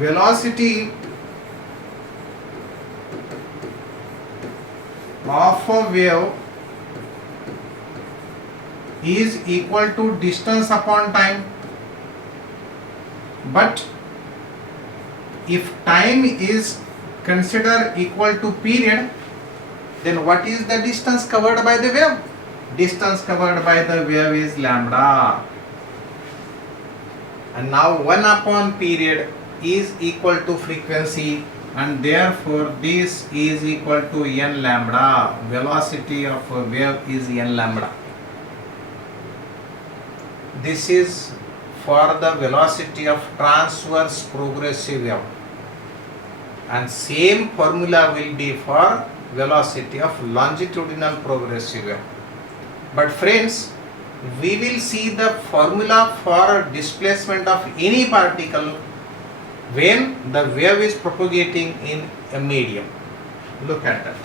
velocity of a wave is equal to distance upon time, but if time is considered equal to period, then what is the distance covered by the wave? Distance covered by the wave is lambda, and now 1 upon period is equal to frequency, and therefore this is equal to n lambda. Velocity of a wave is n lambda. This is for the velocity of transverse progressive wave, and same formula will be for velocity of longitudinal progressive wave. But friends, we will see the formula for displacement of any particle when the wave is propagating in a medium. Look at that.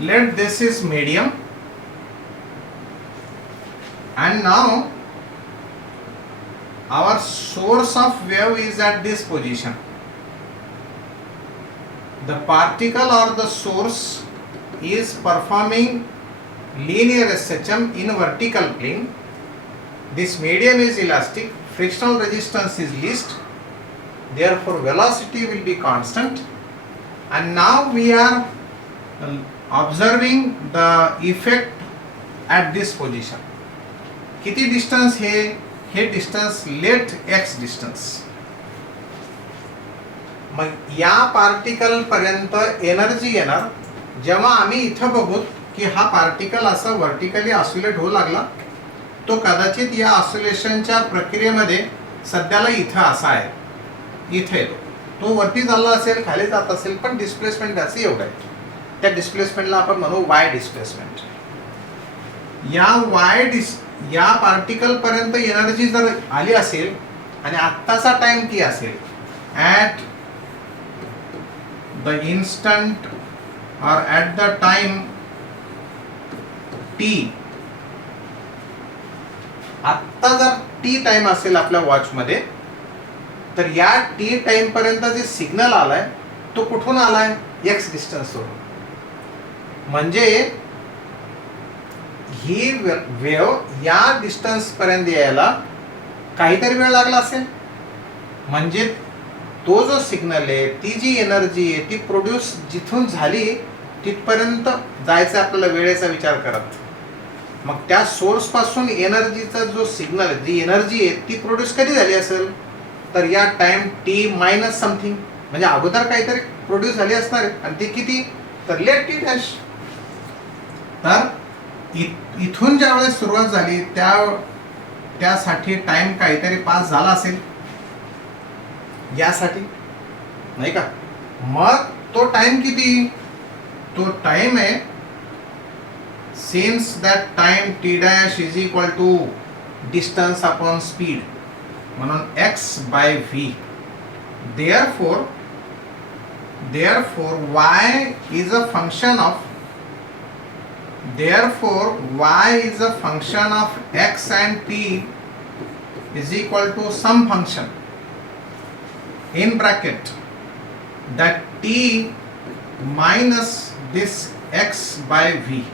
Let this is medium, and now our source of wave is at this position. The particle or the source is performing linear SHM in vertical plane. This medium is elastic, frictional resistance is least, therefore velocity will be constant, and now we are observing the effect at this position. किती डिस्टन्स हे distance late x distance. मग या पार्टिकल पर्यंत एनर्जी येणार जेव्हा आम्ही इथं बघू की हा पार्टिकल असा व्हर्टिकली ऑसिलेट होऊ लागला. तो कदाचित या ऑसिलेशनच्या प्रक्रियेमध्ये सध्याला इथं असा आहे, इथे येतो, तो वरती चालला असेल, खाली जात असेल, पण डिस्प्लेसमेंट त्याचं एवढं आहे. त्या डिस्प्लेसमेंटला आपण म्हणू वाय डिस्प्लेसमेंट. या पार्टिकल पर्यंत एनर्जी जर आली असेल आणि आत्ताचा टाइम टी असेल, ॲट द इन्स्टंट और ॲट द टाइम टी, आत्ता जर टी टाइम असेल आपल्या वॉचमध्ये, तर या टी टाइम पर्यंत जे सिग्नल आलाय तो कुठून आलाय? एक्स डिस्टन्सवरून. म्हणजे ही वेव्ह या डिस्टन्स पर्यंत यायला काहीतरी वेळ लागला असेल. म्हणजे तो जो सिग्नल आहे, ती जी एनर्जी आहे, ती प्रोड्यूस जिथून झाली तिथपर्यंत जायचा आपल्याला वेळेचा विचार करत. मग त्या सोर्स पासून एनर्जीचा जो सिग्नल, जी एनर्जी आहे ती प्रोड्यूस कधी झाली असेल? तर या टाइम टी मायनस समथिंग, म्हणजे अगोदर काहीतरी प्रोड्यूस झाली असणार आहे, आणि ती किती? तर लेट टी डॅश. तर इथून ज्या वेळेस सुरुवात झाली त्यासाठी टाइम काहीतरी पास झाला असेल यासाठी, नाही का? मग तो टाइम किती? तो टाइम आहे since that time t dash is equal to distance upon speed, म्हणून x by v. therefore y is a function of x and t is equal to some function in bracket that t minus this x by v.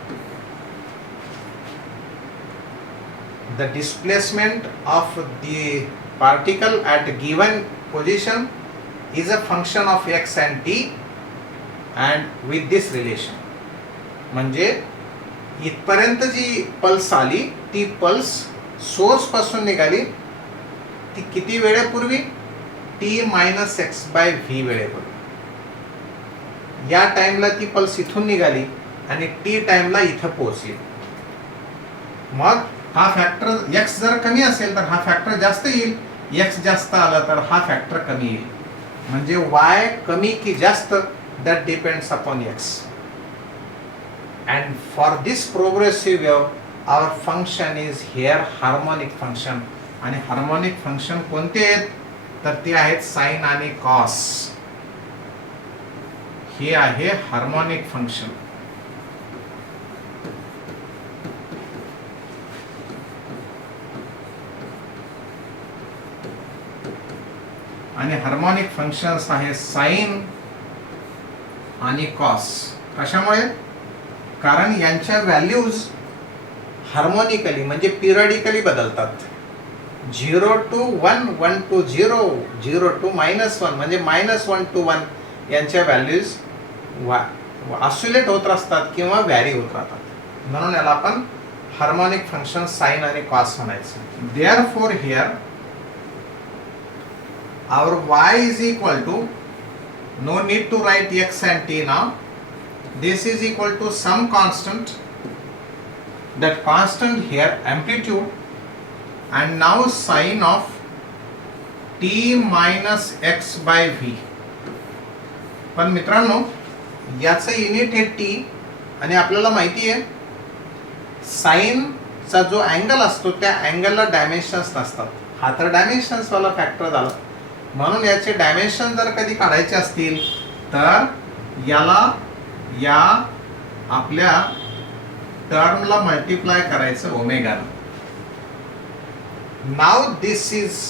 The displacement of the particle at given position is a function of x and t and with this relation. म्हणजे इथपर्यंत जी पल्स आली, ती pulse source पासून निघाली, ती किती वेळेपूर्वी? T minus x by v वेळेपूर्वी. या टाइमला ती पल्स इथून निघाली आणि टी टाइमला इथं पोहोचली. मग हा फॅक्टर एक्स जर कमी असेल तर हा फॅक्टर जास्त येईल, एक्स जास्त आला तर हा फॅक्टर कमी येईल. म्हणजे वाय कमी की जास्त, that depends upon x. And for this progressive wave, our function is here harmonic function. आणि हार्मोनिक फंक्शन कोणते आहेत? तर ते आहेत साइन आणि कॉस. हे आहे हार्मोनिक फंक्शन. आणि हार्मोनिक फंक्शन्स आहे साइन आणि कॉस. कशामुळे? कारण यांच्या व्हॅल्यूज हार्मोनिकली म्हणजे पिरियडिकली बदलतात. 0 to 1, 1 to 0, 0 to -1 म्हणजे -1 to 1 यांच्या व्हॅल्यूज ऑसिलेट होत असतात किंवा व्हॅरी होत राहतात. म्हणून याला आपण हार्मोनिक फंक्शन साइन आणि कॉस म्हणायचं. Therefore here our y is equal to, no need to write x and t now, this is equal to some constant, that constant here amplitude, and now sine of t minus x by v. पण मित्रांनो याचं युनिट आहे t आणि आपल्याला माहिती आहे साइनचा जो अँगल असतो त्या अँगलला डायमेन्शन्स नसतात. हा तर डायमेन्शन्स वाला फॅक्टर झाला. म्हणून याचे डायमेन्शन जर कधी काढायचे असतील तर याला या आपल्या टर्मला मल्टिप्लाय करायचं ओमेगानं. Now this is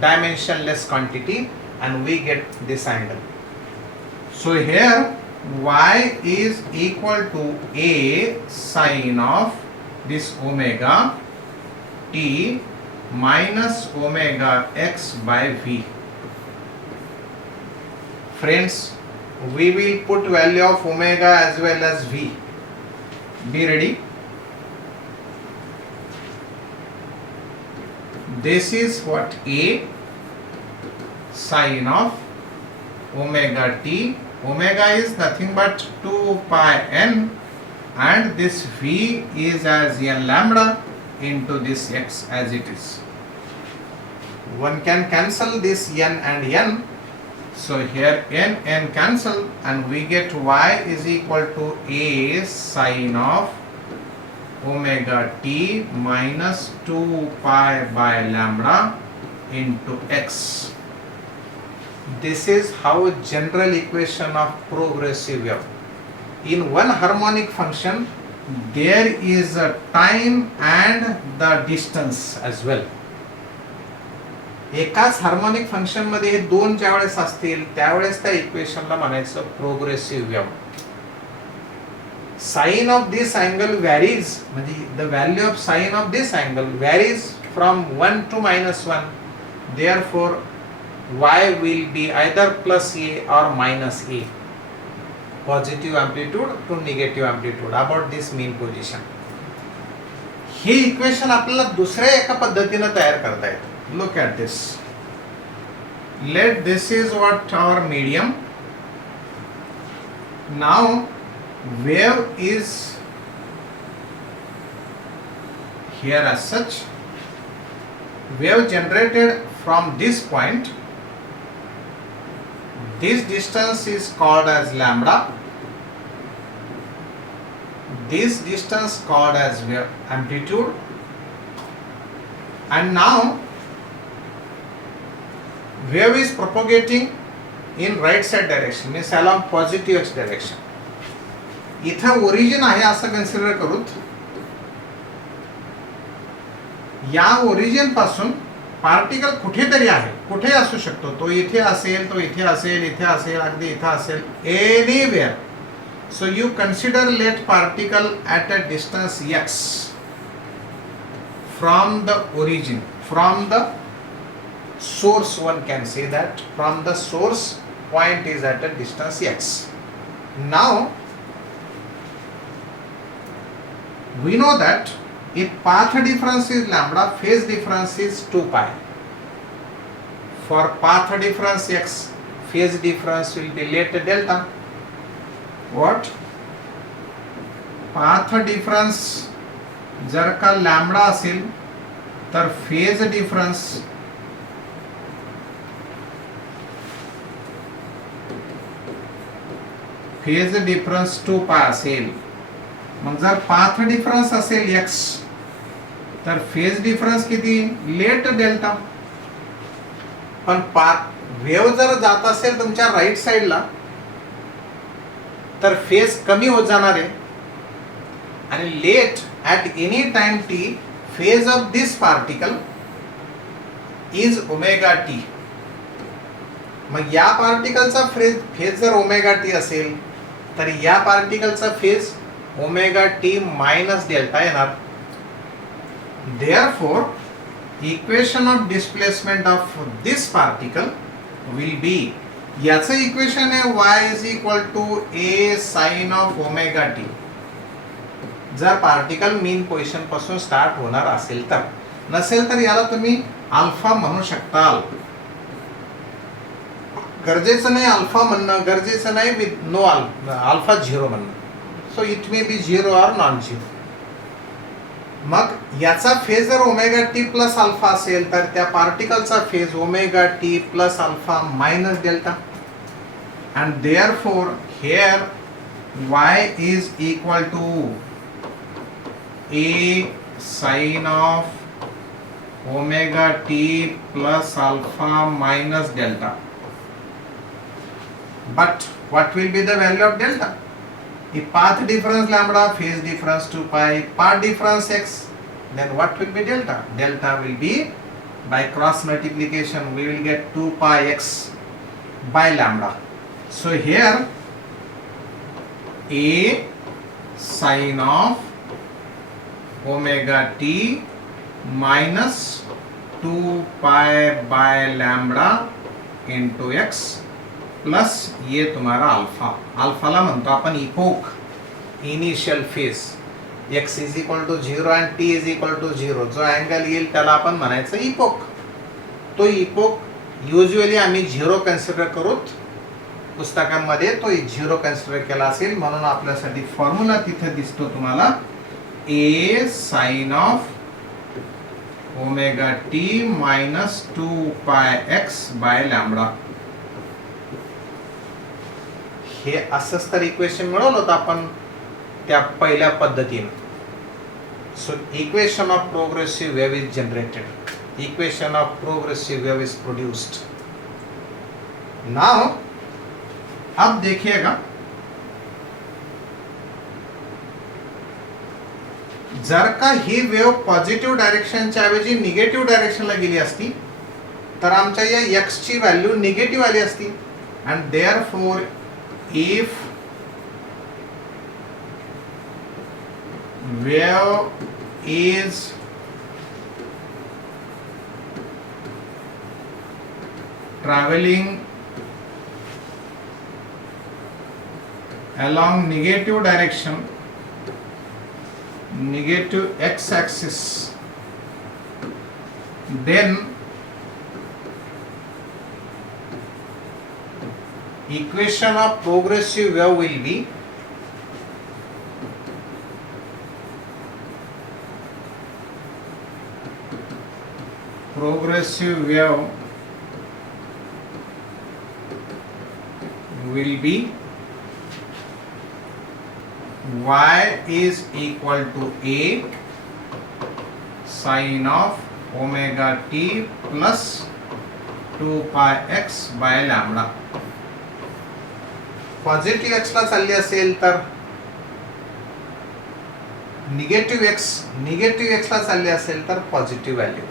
dimensionless quantity and we get this angle. So here y is equal to a sine of this omega t minus omega x by v. Friends, we will put value of omega as well as v. Be ready. This is what a sine of omega t. Omega is nothing but 2 pi n and this v is as n lambda into this x as it is. One can cancel this n and n. So here n cancel and we get y is equal to a sine of omega t minus 2 pi by lambda into x. This is how general equation of progressive wave. In one harmonic function there is a time and the distance as well. एकाच harmonic function मध्ये हे दोन ज्या वेळेस असतील त्यावेळेस त्या इक्वेशनला म्हणायचं progressive wave. Sine of this angle varies म्हणजे the value of sine of this angle varies from 1 to -1. Therefore y will be either plus a or minus a, positive amplitude to negative amplitude about this mean position. हे equation आपल्याला दुसऱ्या एका पद्धतीने तयार करता येतं. Look at this. This is what our medium. Now wave is here as such. Wave generated from this point. This distance is called as lambda. This distance called as wave amplitude. And now wave is propagating in right side direction, means along positive x direction. इथं ओरिजिन आहे असं कन्सिडर करूत. या ओरिजिन पासून पार्टिकल कुठेतरी आहे, कुठे असू शकतो. तो इथे असेल, तो इथे असेल, इथे असेल, अगदी इथे असेल, anywhere. So you consider let particle at a distance x from the origin, from the source. One can say that from the source point is at a distance x. Now we know that if path difference is lambda, phase difference is 2 pi. For path difference x, phase difference will be let delta. What? Path difference जर का लॅम्बडा असेल तर phase difference phase difference 2 पाय असेल. मग जर path difference असेल x तर phase difference किती? Let delta. पण पाथ वेव्ह जर जात असेल तुमच्या राईट साइडला तर फेज कमी होत जाणार आहे आणि let at any time t phase of this particle is omega t. मग या पार्टिकलचा फेज जर ओमेगा टी असेल तर या पार्टिकलचा phase omega t minus delta येणार. Therefore, equation of displacement of this particle will be, याचं इक्वेशन आहे y is equal to a sin of omega t. जर पार्टिकल मीन पोझिशन पासून स्टार्ट होणार असेल तर, नसेल तर याला तुम्ही अल्फा म्हणू शकताल. गरजेचं नाही अल्फा म्हणणं, गरजेचं नाही विथ नो अल्फा झिरो म्हणणं. So it may be zero or non zero. मग याचा फेज जर ओमेगा टी प्लस अल्फा असेल तर त्या पार्टिकलचा phase omega t plus alpha minus delta. And therefore here y is equal to a sin of omega t plus alpha minus delta. But what will be the value of delta? The path difference lambda, phase difference 2 pi, path difference x, then what will be delta? Delta will be, by cross multiplication we will get 2 pi x by lambda. So here a sin of omega t minus 2 pi by lambda into x plus ये तुम्हारा alpha. अल्फाला म्हणतो आपण epoch, initial phase. x is equal to 0 and t is equal to 0. जो अँगल येईल त्याला आपण म्हणायचं इपोक. तो इपोक युजली आम्ही 0 कन्सिडर करूत, पुस्तकांमध्ये तो 0 कन्सिडर केला असेल. म्हणून आपल्यासाठी फॉर्म्युला तिथे दिसतो तुम्हाला a sin of omega t minus 2 pi x by lambda. हे असंच तर इक्वेशन मिळवलं होतं आपण त्या पहिल्या पद्धतीने. So equation of progressive wave is generated, equation of progressive wave is produced. Now अब देखिएगा, जर का ही वेव्ह पॉझिटिव्ह डायरेक्शनच्या ऐवजी निगेटिव्ह डायरेक्शनला गेली असती तर आमच्या या x ची व्हॅल्यू निगेटिव्ह आली असती. And therefore if wave is traveling along negative direction, negative x axis, then equation of progressive wave will be y is equal to a sin of omega t plus 2 pi x by lambda. Positive एक्सला चालली असेल तर निगेटिव्ह एक्सला चालली असेल तर positive value.